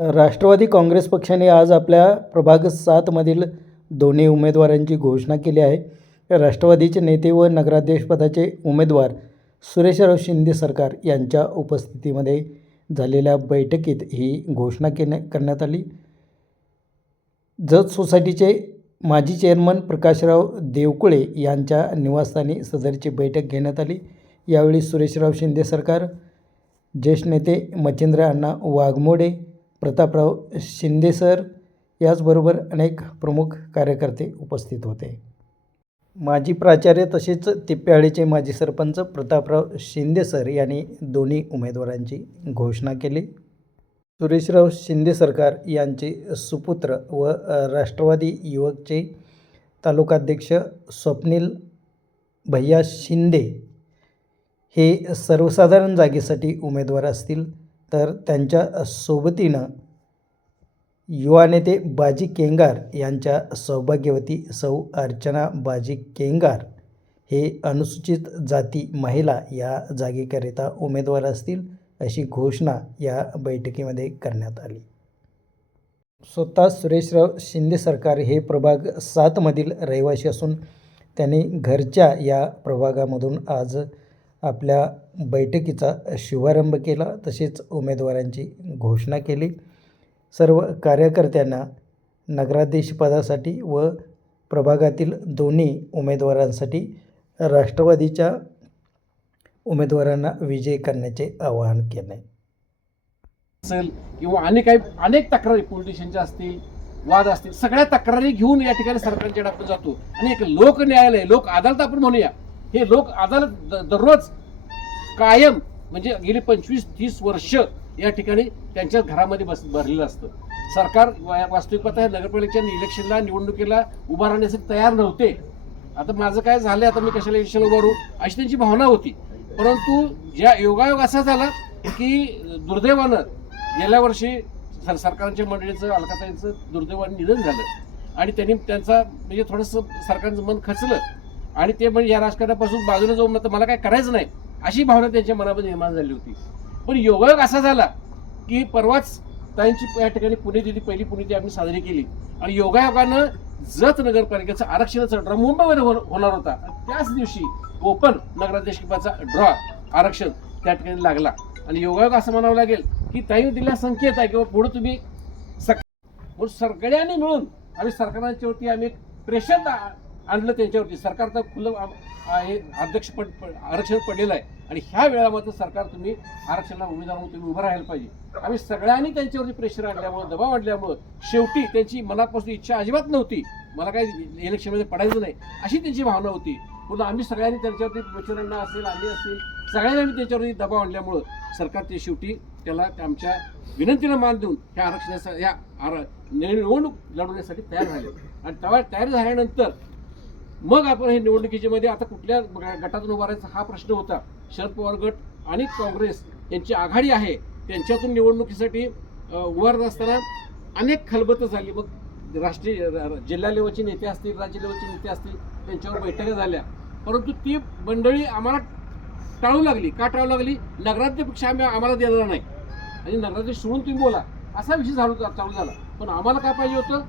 राष्ट्रवादी काँग्रेस पक्षाने आज आपल्या प्रभाग सातमधील दोन्ही उमेदवारांची घोषणा केली आहे. राष्ट्रवादीचे नेते व नगराध्यक्षपदाचे उमेदवार सुरेशराव शिंदे सरकार यांच्या उपस्थितीमध्ये झालेल्या बैठकीत ही घोषणा केल्या करण्यात आली. जत सोसायटीचे माजी चेअरमन प्रकाशराव देवकुळे यांच्या निवासस्थानी सदरची बैठक घेण्यात आली. यावेळी सुरेशराव शिंदे सरकार ज्येष्ठ नेते मच्छिंद्र अण्णा वाघमोडे प्रतापराव शिंदे सर याचबरोबर अनेक प्रमुख कार्यकर्ते उपस्थित होते. माजी प्राचार्य तसेच तिप्प्याळीचे माजी सरपंच प्रतापराव शिंदे सर यांनी दोन्ही उमेदवारांची घोषणा केली. सुरेशराव शिंदे सरकार यांचे सुपुत्र व राष्ट्रवादी युवकचे तालुकाध्यक्ष स्वप्नील भैया शिंदे हे सर्वसाधारण जागेसाठी उमेदवार असतील. तर त्यांच्या सोबतीनं युवा नेते बाजी केंगार यांच्या सौभाग्यवती सौ अर्चना बाजी केंगार हे अनुसूचित जाती महिला या जागेकरिता उमेदवार असतील अशी घोषणा या बैठकीमध्ये करण्यात आली. स्वतः सुरेशराव शिंदे सरकार हे प्रभाग सातमधील रहिवासी असून त्यांनी घरच्या या प्रभागामधून आज आपल्या बैठकीचा शुभारंभ केला. तसेच उमेदवारांची घोषणा केली. सर्व कार्यकर्त्यांना नगराध्यक्षपदासाठी व प्रभागातील दोन्ही उमेदवारांसाठी राष्ट्रवादीच्या उमेदवारांना विजयी करण्याचे आवाहन केले. असेल किंवा अनेक काही अनेक तक्रारी पोलिटिशियनच्या असतील वाद असतील सगळ्या तक्रारी घेऊन या ठिकाणी सरकारच्या आपण जातो. आणि एक लोक न्यायालय लोक अदालत आपण म्हणूया. हे लोक अदालत द- दररोज कायम म्हणजे गेली पंचवीस तीस वर्ष या ठिकाणी त्यांच्या घरामध्ये बस भरलेलं असतं. सरकार वास्तविकता हे नगरपालिकेच्या इलेक्शनला निवडणुकीला उभा राहण्यासाठी तयार नव्हते. आता माझं काय झालं आता मी कशाला इलेक्शन उभारू अशी त्यांची भावना होती. परंतु ज्या योगायोग असा झाला की दुर्दैवानं गेल्या वर्षी सर सरकारच्या मंडळीचं अलकाताईंचं दुर्दैवानं निधन झालं. आणि त्यांनी त्यांचा म्हणजे थोडंसं सरकारचं मन खचलं. आणि ते म्हणजे या राजकारणापासून बाजूला जाऊन तर मला काय करायचं नाही. अशी भावना त्यांच्या मनामध्ये निर्माण झाली होती. पण योगायोग असा झाला की परवाच त्यांची या ठिकाणी पुण्यतिथी पहिली पुण्यतिथी आम्ही साजरी केली. आणि योगायोगानं जत नगरपालिकेचं आरक्षणाचा ड्रॉ मुंबईमध्ये होणार होता. त्याच दिवशी ओपन नगराध्यक्षपदाचा ड्रॉ आरक्षण त्या ठिकाणी लागला. आणि योगायोग असं म्हणावं लागेल की ताईने दिला संकेत आहे किंवा पुढे तुम्ही सक सगळ्यांनी मिळून आम्ही सरकारांच्यावरती आम्ही एक प्रेशर आणलं त्यांच्यावरती. सरकारचं खुलं आ- हे अध्यक्ष पण आरक्षण पडलेलं आहे. आणि ह्या वेळा मात्र सरकार तुम्ही आरक्षणाला उमेदवार म्हणून तुम्ही उभं राहायला पाहिजे. आम्ही सगळ्यांनी त्यांच्यावरती प्रेशर आणल्यामुळं दबाव आणल्यामुळं शेवटी त्यांची मनापासून इच्छा अजिबात नव्हती. मला काही इलेक्शनमध्ये पडायचं नाही अशी त्यांची भावना होती. म्हणून आम्ही सगळ्यांनी त्यांच्यावरती वचनांना असेल आम्ही असेल सगळ्यांनी आम्ही त्यांच्यावरती दबाव आणल्यामुळं सरकार ते शेवटी त्याला आमच्या विनंतीला मान देऊन ह्या आरक्षणाचा या आर निवडणूक लढवण्यासाठी तयार झाले. आणि तेव्हा तयार झाल्यानंतर मग आपण हे निवडणुकीच्या मध्ये आता कुठल्या गटातून उभारायचा हा प्रश्न होता. शरद पवार गट आणि काँग्रेस यांची आघाडी आहे. त्यांच्यातून निवडणुकीसाठी उभारत असताना अनेक खलबतं झाली. मग राष्ट्रीय जिल्हा लेवलचे नेते असतील राज्य लेवलचे नेते असतील त्यांच्यावर बैठका झाल्या. परंतु ती मंडळी आम्हाला टाळू लागली. का टाळू लागली? नगराध्यक्ष आम्ही आम्हाला देणार नाही. आणि नगराध्यक्ष म्हणून तुम्ही बोला. असा विषय झाला चालू झाला. पण आम्हाला काय पाहिजे होतं?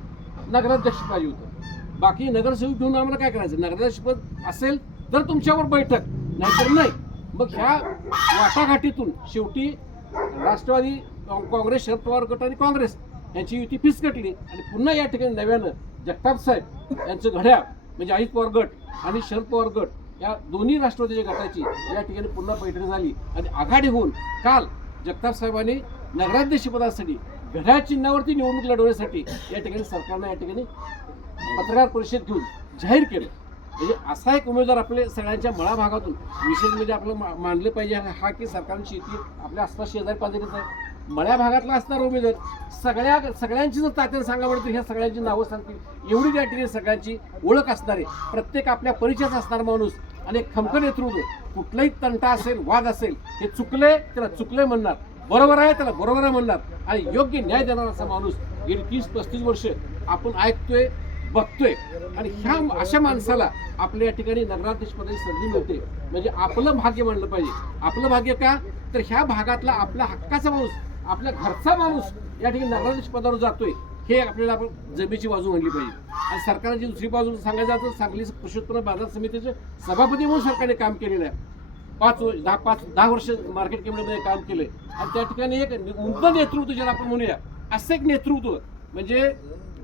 नगराध्यक्ष पाहिजे होतं. बाकी नगरसेवक घेऊन आम्हाला काय करायचं? नगराध्यक्षपद असेल तर तुमच्यावर बैठक. नाहीतर नाही. मग ह्या वाटाघाटीतून शेवटी राष्ट्रवादी काँग्रेस शरद पवार गट आणि काँग्रेस यांची युती फिसकटली आणि पुन्हा या ठिकाणी नव्यानं जगताप साहेब यांचं घड्याळ म्हणजे अजित पवार गट आणि शरद पवार गट या दोन्ही राष्ट्रवादीच्या गटाची या ठिकाणी पुन्हा बैठक झाली आणि आघाडी होऊन काल जगताप साहेबांनी नगराध्यक्षपदासाठी घड्या चिन्हावरती निवडणूक लढवण्यासाठी या ठिकाणी सरकारनं या ठिकाणी पत्रकार परिषद घेऊन जाहीर केलं. म्हणजे असा एक उमेदवार आपले सगळ्यांच्या मळाभागातून विशेष म्हणजे आपलं मा- मानलं पाहिजे हा की सरकारने शेती आपल्या आसपास शेजारी पाजारीच आहे. मळ्या भागातला असणार उमेदवार सगळ्या सगळ्यांची जर तात्याने सांगा तर ह्या सगळ्यांची नावं सांगतील. एवढी त्या ठिकाणी सगळ्यांची ओळख असणारे प्रत्येक आपल्या परिचयाचा असणारा माणूस आणि एक खमखर नेतृत्व कुठलाही तंटा असेल वाद असेल हे चुकले त्याला चुकले म्हणणार. बरोबर आहे त्याला बरोबर आहे म्हणणार. आणि योग्य न्याय देणारा असा माणूस गेली तीस पस्तीस वर्ष आपण ऐकतोय बघतोय. आणि ह्या अशा माणसाला आपल्या या ठिकाणी नगराध्यक्षपदाची संधी मिळते. म्हणजे आपलं भाग्य मानलं पाहिजे. आपलं भाग्य का? तर ह्या भागातला आपल्या हक्काचा माणूस आपल्या घरचा माणूस या ठिकाणी नगराध्यक्ष पदावर जातोय. हे आपल्याला आपण जमेची बाजू म्हणली पाहिजे. आणि सरकारची दुसरी बाजू सांगायचं जातं सांगली कृषी उत्पन्न बाजार समितीचे सभापती म्हणून सरकारने काम केलेलं आहे. पाच वर्ष दहा पाच दहा वर्ष मार्केट कमिटीमध्ये काम केलंय. आणि त्या ठिकाणी एक उमद नेतृत्व ज्याला आपण म्हणूया असं एक नेतृत्व. म्हणजे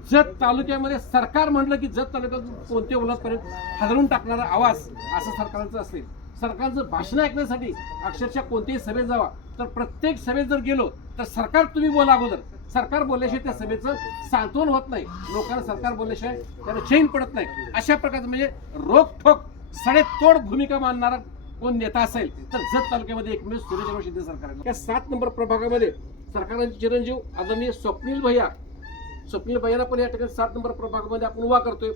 जत तालुक्यामध्ये सरकार म्हटलं की जत तालुक्यातून कोणते उलटपर्यंत हादरून टाकणारा आवाज असं सरकारचं असेल. सरकारचं भाषण ऐकण्यासाठी अक्षरशः कोणत्याही सभेत जावा. तर प्रत्येक सभेत जर गेलो तर सरकार तुम्ही बोला अगोदर. सरकार बोलल्याशिवाय त्या सभेचं सांत्वन होत नाही. लोकांना सरकार बोलल्याशिवाय त्यांना चैन पडत नाही. अशा प्रकारचं म्हणजे रोखोक सडेतोड भूमिका मानणारा कोण नेता असेल तर जत तालुक्यामध्ये एकमेव सुरेशराव शिंदे सरकार आहे. या सात नंबर प्रभागामध्ये सरकारांचे चिरंजीव आदरणीय स्वप्नील भैया स्वप्नील भैयाना पण या ठिकाणी सात नंबर प्रभागामध्ये आपण उभा करतोय.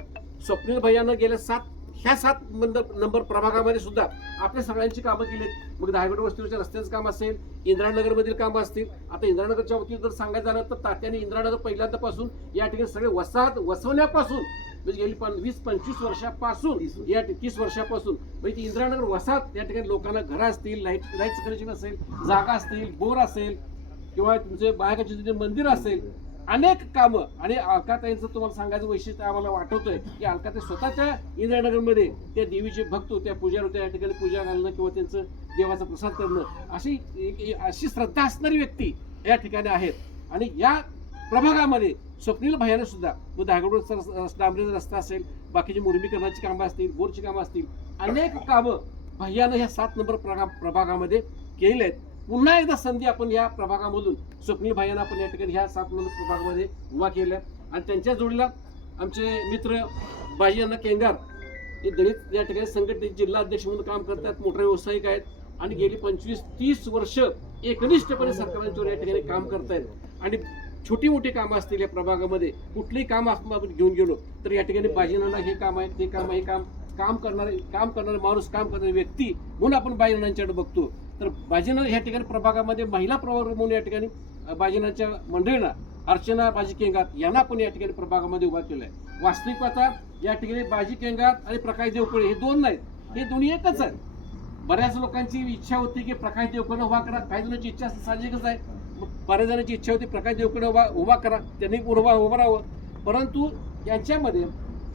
स्वप्नील भैयानं गेल्या सात ह्या सात नंबर नंबर प्रभागामध्ये सुद्धा आपल्या सगळ्यांची कामं केलीत. मग दहागड वस्तीवरच्या रस्त्याचं काम असेल इंदिरानगरमधील कामं असतील. आता इंदिरानगरच्या वतीत जर सांगायचं झालं तर तात्याने इंदिरानगर पहिल्यांदापासून या ठिकाणी सगळे वसाहत वसवण्यापासून म्हणजे गेली पं- वीस पंचवीस वर्षापासून या तीस वर्षापासून म्हणजे इंदिरानगर वसाहत या ठिकाणी लोकांना घरं असतील लाइट लाइट कनेक्शन असेल जागा असतील बोर असेल किंवा तुमचे बायकाचे मंदिर असेल अनेक कामं. आणि अलकाताईंचं तुम्हाला सांगायचं वैशिष्ट्य आम्हाला वाटवतोय की अलकाताई स्वतःच्या इंदिरानगरमध्ये त्या देवीचे भक्त होत्या पूजा होत्या या ठिकाणी पूजा घालणं किंवा त्यांचं देवाचा प्रसाद करणं अशी एक- अशी श्रद्धा असणारी व्यक्ती या ठिकाणी आहेत. आणि या प्रभागामध्ये स्वप्नील भयानं सुद्धा मग धागडोड डांबरेचा रस्ता असेल बाकीची मुरमीकरणाची कामं असतील बोरची कामं असतील अनेक कामं भैयानं ह्या सात नंबर प्रभा प्रभागामध्ये केले आहेत पुन्हा एकदा संधी आपण या प्रभागामधून स्वप्नील भाईंना आपण या ठिकाणी ह्या सात नंबर प्रभागामध्ये उभा केल्या. आणि त्यांच्या जोडीला आमचे मित्र बाजी यांना केंगार हे दलित या ठिकाणी संघटनेचे जिल्हा अध्यक्ष म्हणून काम करतात मोठे व्यावसायिक आहेत. आणि गेली पंचवीस तीस वर्ष एकनिष्ठपणे सरकारांच्यावर या ठिकाणी काम करतायत. आणि छोटी मोठी कामं असतील या प्रभागामध्ये कुठलीही काम आपण आपण घेऊन गेलो तर या ठिकाणी बाजीनाना हे काम आहे ते काम आहे काम काम करणारे काम करणारे माणूस काम करणारी व्यक्ती म्हणून आपण बाजीनांच्याकडे बघतो. तर बाजीनाथ या ठिकाणी प्रभागामध्ये महिला प्रभाग म्हणून या ठिकाणी बाजीनाथच्या मंडळींना अर्चना बाजी केंगात यांना आपण या ठिकाणी प्रभागामध्ये उभा केलाय. वास्तविक पाहता या ठिकाणी बाजी केंगात आणि प्रकाश देवकळे हे दोन नाहीत. हे दोन्ही एकच आहेत. बऱ्याच लोकांची इच्छा होती की प्रकाश देवकडे उभा करा. काही जणांची इच्छा साहजिकच आहे. बऱ्याच जणांची इच्छा होती प्रकाश देवकडे उभा उभा करा. त्यांनी उभा उभं राहावं. परंतु यांच्यामध्ये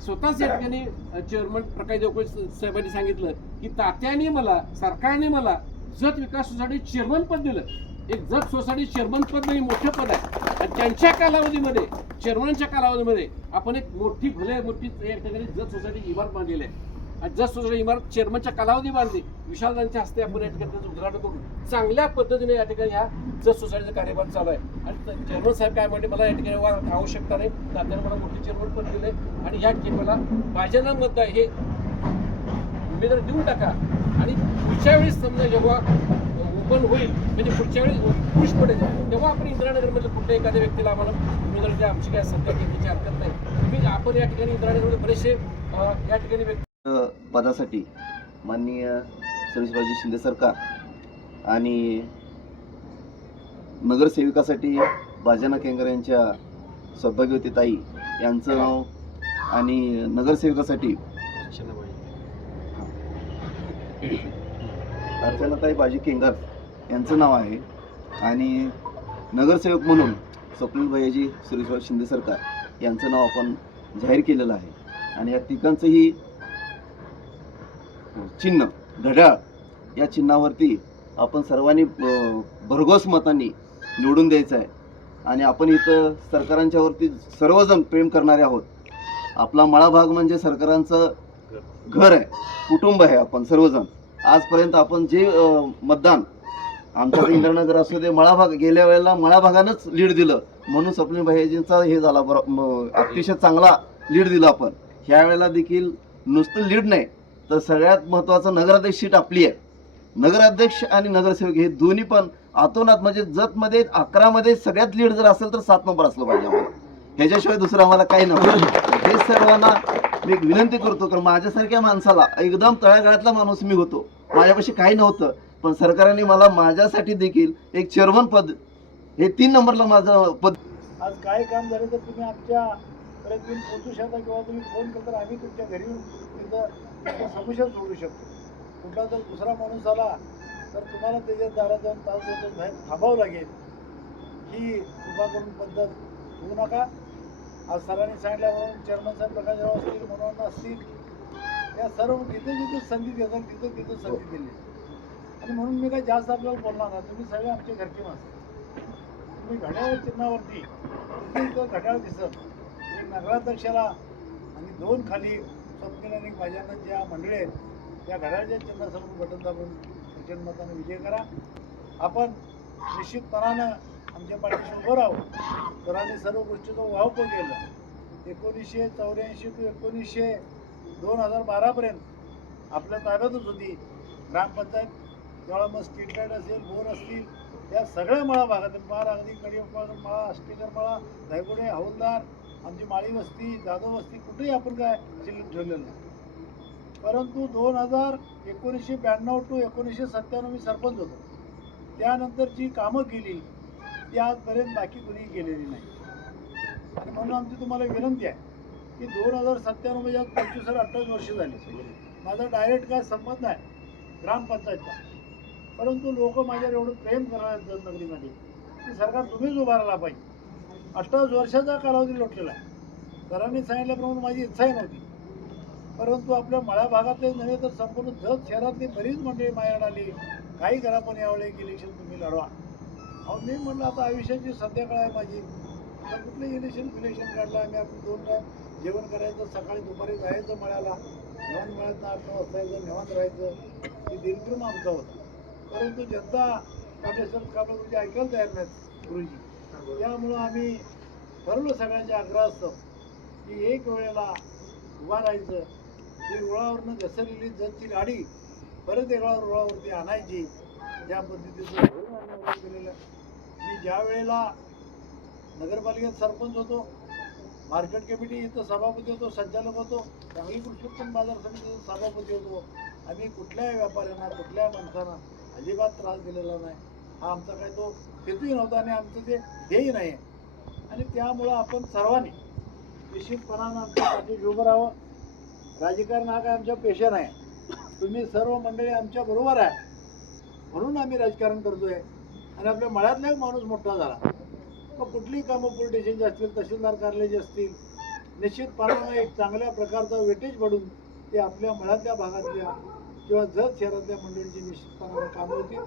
स्वतःच या ठिकाणी चेअरमन प्रकाश देवकडे साहेबांनी सांगितलं की तात्याने मला सरकारने मला जत विकास सोसायटी चेअरमन पद दिलं. एक जत सोसायटी चेअरमन पद म्हणजे मोठं पद आहे. आणि त्यांच्या कालावधीमध्ये चेअरमनच्या कालावधीमध्ये आपण एक मोठी भले मोठी या ठिकाणी जत सोसायटी इमारत बांधलेली आहे. आणि जत सोसायटी इमारत चेअरमनच्या कालावधी बांधली. विशालदांच्या हस्ते आपण या ठिकाणी त्याचं उद्घाटन करू. चांगल्या पद्धतीने या ठिकाणी ह्या जत सोसायटीचा कार्यभार चालू आहे. आणि चेअरमन साहेब काय म्हणते मला या ठिकाणी आवश्यकता नाही. तात्याने मला मोठी चेअरमन पद दिले आणि या ठिकाणी मला भाजना हे उमेदवार देऊन टाका आणि पुढच्या वेळेस समजा जेव्हा ओपन होईल म्हणजे पुढच्या वेळेस पुरुष पडेल तेव्हा आपण इंदिरानगरमधल्या कुठल्या एखाद्या व्यक्तीला आम्हाला उमेदवार द्या आमची काय सध्या घेण्याची हरकत नाही. तुम्ही आपण या ठिकाणी इंदिरानगरमध्ये बरेचसे या ठिकाणी व्यक्ती पदासाठी माननीय सुरेशबाजी शिंदे सरकार आणि नगरसेविकासाठी बाजाना केंगर यांच्या सौभाग्यवती ताई यांचं नाव आणि नगरसेविकासाठी अर्चनाताई बाजी केंगर यांचं नाव आहे. आणि नगरसेवक म्हणून स्वप्नील भैयाजी सुरेश्वर शिंदे सरकार यांचं नाव आपण जाहीर केलेलं आहे. आणि या तिघांचंही चिन्ह घड्याळ या चिन्हावरती आपण सर्वांनी भरघोस मतांनी निवडून द्यायचं आहे. आणि आपण इथं सरकारांच्यावरती सर्वजण प्रेम करणारे आहोत. आपला मळा भाग म्हणजे सरकारांचं घर आहे कुटुंब आहे आपण सर्वजण. आजपर्यंत आपण जे मतदान आमचं इंद्रनगर असू दे मळा भाग गेल्या वेळेला मळा भागानंच लीड दिलं. म्हणून स्वप्नील भाईजींचा हे झाला बरं अतिशय चांगला लीड दिला आपण. ह्या वेळेला देखील नुसतं लीड नाही तर सगळ्यात महत्त्वाचं नगराध्यक्ष सीट आपली आहे. नगराध्यक्ष आणि नगरसेवक हे दोन्ही पण आतोनात म्हणजे जतमध्ये अकरामध्ये सगळ्यात लीड जर असेल तर सात नंबर असलं पाहिजे आम्हाला. ह्याच्याशिवाय दुसरं आम्हाला काही नव्हतं हे सर्वांना मी एक विनंती करतो कारण माझ्यासारख्या माणसाला एकदम तळागाळातला माणूस मी होतो. माझ्यापाशी काही नव्हतं पण सरकारने मला माझ्यासाठी देखील एक चेअरमन पद हे तीन नंबरला माझं पद. आज काय काम झालं तर तुम्ही आमच्या तुम्ही पोहोचू शकता किंवा तुम्ही फोन करता आम्ही तुमच्या घरी तिथं समस्या सोडू शकतो. कुठला जर दुसरा माणूस आला तर तुम्हाला त्याच्या दारात जाऊन तास दोन तास बाहेर थांबावं लागेल. ही कृपा करून पद्धत होऊ नका. आज सरांनी सांगितल्याप्रमाणे चेअरमन साहेब प्रकाशराव असतील मनोहर असतील या सर्व जिथे जिथे संधी देतात तिथे तिथे संधी दिली. आणि म्हणून मी काय जास्त आपल्याला बोलणार नाही. तुम्ही सगळे आमच्या घरचे माणसं. तुम्ही घड्याळ चिन्हावरती तिथे घड्याळ दिसत. एक नगराध्यक्षाला आणि दोन खाली स्वप्नील आणि भाज्यांना ज्या मंडळी आहेत त्या घड्याळच्या चिन्हासमोर बटन दाबून प्रचंड मताने विजय करा. आपण निश्चितपणानं आमच्या पाठीशी उभं राहू सरांनी सर्व गोष्टीचं वाव पण केलं. एकोणीसशे चौऱ्याऐंशी टू एकोणीसशे दोन हजार बारापर्यंत आपल्या ताब्यातच होती. ग्रामपंचायत जेव्हा मग स्ट्रीट लाइट असेल बोर असतील या सगळ्या मळा भागात माळ अगदी कडियप्पा मळा अष्टेकर मळा धायगुडे हौलदार आमची माळी वस्ती जाधव वस्ती कुठेही आपण काय शिल्लक ठेवलेलं नाही. परंतु दोन हजार एकोणीसशे ब्याण्णव टू एकोणीसशे सत्त्याण्णव मी सरपंच होतो. त्यानंतर जी कामं केली. ती आजपर्यंत बाकी कुणी केलेली नाही. आणि म्हणून आमची तुम्हाला विनंती आहे की दोन हजार सत्त्याण्णव म्हणजे आज पंचवीस हजार अठ्ठावीस वर्ष झाली. माझा डायरेक्ट काय संबंध आहे ग्रामपंचायतचा. परंतु लोक माझ्यावर एवढं प्रेम करणार नगरीमध्ये की सरकार तुम्हीच उभारला पाहिजे. अठ्ठावीस वर्षाचा कालावधी लोटलेला आहे. सरांनी सांगितल्याप्रमाणे माझी इच्छाही नव्हती. परंतु आपल्या मळा भागातले नव्हे तर संपूर्ण जत शहरातली बरीच मंडळी माझ्याकडे आली. काही घरापण यावेळी इलेक्शन तुम्ही लढवा. अहो मी म्हणलं आता आयुष्याची संध्याकाळ आहे माझी? कुठलं इलेक्शन इलेक्शन काढलं आम्ही? आपण दोन टाइम जेवण करायचं सकाळी दुपारी जायचं मळ्याला. निवांत मळ्यात आठ नऊ वाजता यायचं निवांत राहायचं. हे दिनक्रम आमचा होता. परंतु जनता आपल्या सर कापड गुरुजी ऐकायला तयार नाहीत गुरुजी. त्यामुळं आम्ही ठरवलं सगळ्यांच्या असतं की एक वेळेला उभा राहायचं. ती रुळावरनं घसरलेली जतची गाडी परत एका रुळावरती आणायची. ज्या पद्धतीचं धोरण केलेलं आहे. मी ज्या वेळेला नगरपालिकेत सरपंच होतो मार्केट कमिटी इथं सभापती होतो संचालक होतो चांगली कृषी उत्पन्न बाजार समितीचा सभापती होतो. आम्ही कुठल्याही व्यापाऱ्यांना कुठल्या माणसांना अजिबात त्रास दिलेला नाही. हा आमचा काय तो हेतूही नव्हता आणि आमचं ते ध्येय नाही. आहे आणि त्यामुळं आपण सर्वांनी निश्चितपणानं आमच्या पाठीशी उभं राहावं. राजकारण हा काय आमच्या पेशा नाही. तुम्ही सर्व मंडळी आमच्या बरोबर आहे. म्हणून आम्ही राजकारण करतोय. आणि आपल्या मळ्यातला एक माणूस मोठा झाला. मग कुठलीही कामं पोलीस स्टेशनची असतील तहसीलदार कार्यालयाची असतील निश्चितपणानं एक चांगल्या प्रकारचा वेटेज पडून ते आपल्या मळ्यातल्या भागातल्या किंवा जत शहरातल्या मंडळींची निश्चितपणानं कामं होतील.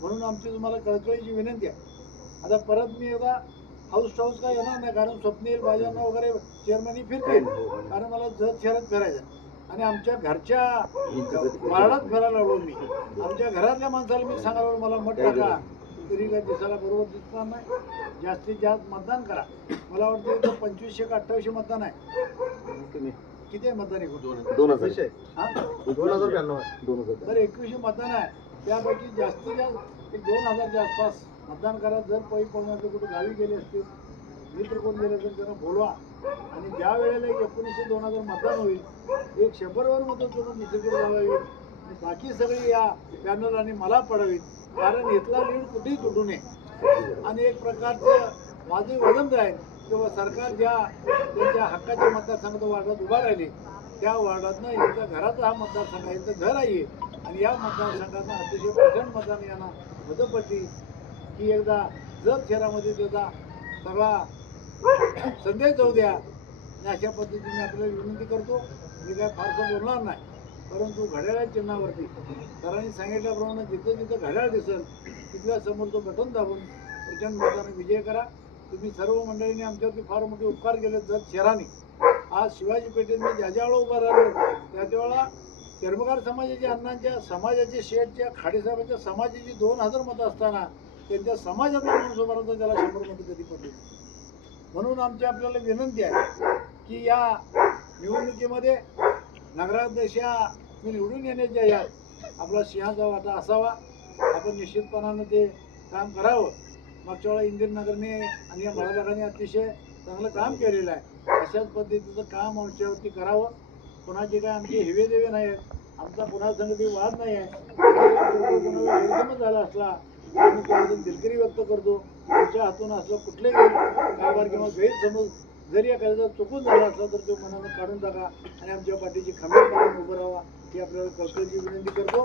म्हणून आमची तुम्हाला कळकळीची विनंती आहे. आता परत मी एकदा हाऊस हाऊस काय येणार नाही कारण स्वप्नील बाजांना वगैरे चेअरमनी फिरतील. कारण मला जत शहरात फिरायचं आणि आमच्या घरच्या वार्डात फिरायला लागलो मी. आमच्या घरातल्या माणसाला मी सांगायला मला मत टाका. तरी काय दिसायला बरोबर दिसणार नाही. जास्तीत जास्त मतदान करा. मला वाटतं इथं पंचवीसशे का अठ्ठावीसशे मतदान आहे. किती? आहे मतदान एकूण? दोन हजार. हा? दोन हजार ब्याण्णव दोन हजार तर एकवीसशे मतदान आहे. त्यापैकी जास्तीत जास्त एक दोन हजारच्या आसपास मतदान करा. जर पै कोणाचे कुठे गावी गेले असतील मित्र कोण गेले असेल त्यांना बोलवा. आणि ज्या वेळेला एक एकोणीसशे दोन हजार मतदान होईल एक शंभरवर मतं सोडून दुसरीकडे जावावी आणि बाकी सगळी या पॅनल आणि मला पडावीत. कारण इथला लीड कुठेही तुटू नये. आणि एक प्रकारचं वाजवी वजन आहे किंवा सरकार ज्या त्यांच्या हक्काच्या मतदारसंघात वार्डात उभा राहिले त्या वार्डातनं यांच्या घराचा हा मतदारसंघ आहे यांचं घर आहे. आणि या मतदारसंघातनं अतिशय प्रचंड मतदान यांना मदतपट्टी की एकदा जत शहरामध्ये त्याचा सगळा संदेश जाऊ द्या. आणि अशा पद्धतीने आपल्याला विनंती करतो मी काय फारसं बोलणार नाही. परंतु घड्याळ्या चिन्हावरती सरांनी सांगितल्याप्रमाणे जिथं जिथं घड्याळ दिसेल तिथल्या समोरचं बटन दाबून प्रचंड मताने विजय करा. तुम्ही सर्व मंडळींनी आमच्यावरती फार मोठे उपकार केले जर शहराने. आज शिवाजी पेठेत मी ज्या ज्या वेळेला उभा राहिलो त्या त्यावेळेला कर्मकार समाजाच्या अण्णांच्या समाजाचे शेठच्या खाडेसाहेबांच्या समाजाची दोन हजार मतं असताना त्यांच्या समाजातला माणूस उभा राहतो त्याला शंभर मतं कधी पडली म्हणून आमची आपल्याला विनंती आहे की या निवडणुकीमध्ये नगराध्यक्ष मी निवडून येण्याच्या या आपला सिंहाचा वाटा असावा. आपण निश्चितपणानं ते काम करावं. मागच्या वेळा इंदिरनगरने आणि या मळाभागाने अतिशय चांगलं काम केलेलं आहे. अशाच पद्धतीचं काम आमच्यावरती करावं. कोणाचे काय आमचे हेवेदेवे नाही आहेत. आमचा पुन्हा वाद नाही आहे. कोणाला गैरसमज झाला असला आम्ही त्याबद्दल दिलगिरी व्यक्त करतो. तुमच्या हातून असलं कुठलेही कारभार किंवा गैरसमज जरी एखाद्याचा चुकून झाला असला तर तो मनानं काढून टाका आणि आमच्या पाठीची खंबीरपणे उभं राहा আপনারা কষ্ট বিনতি করব।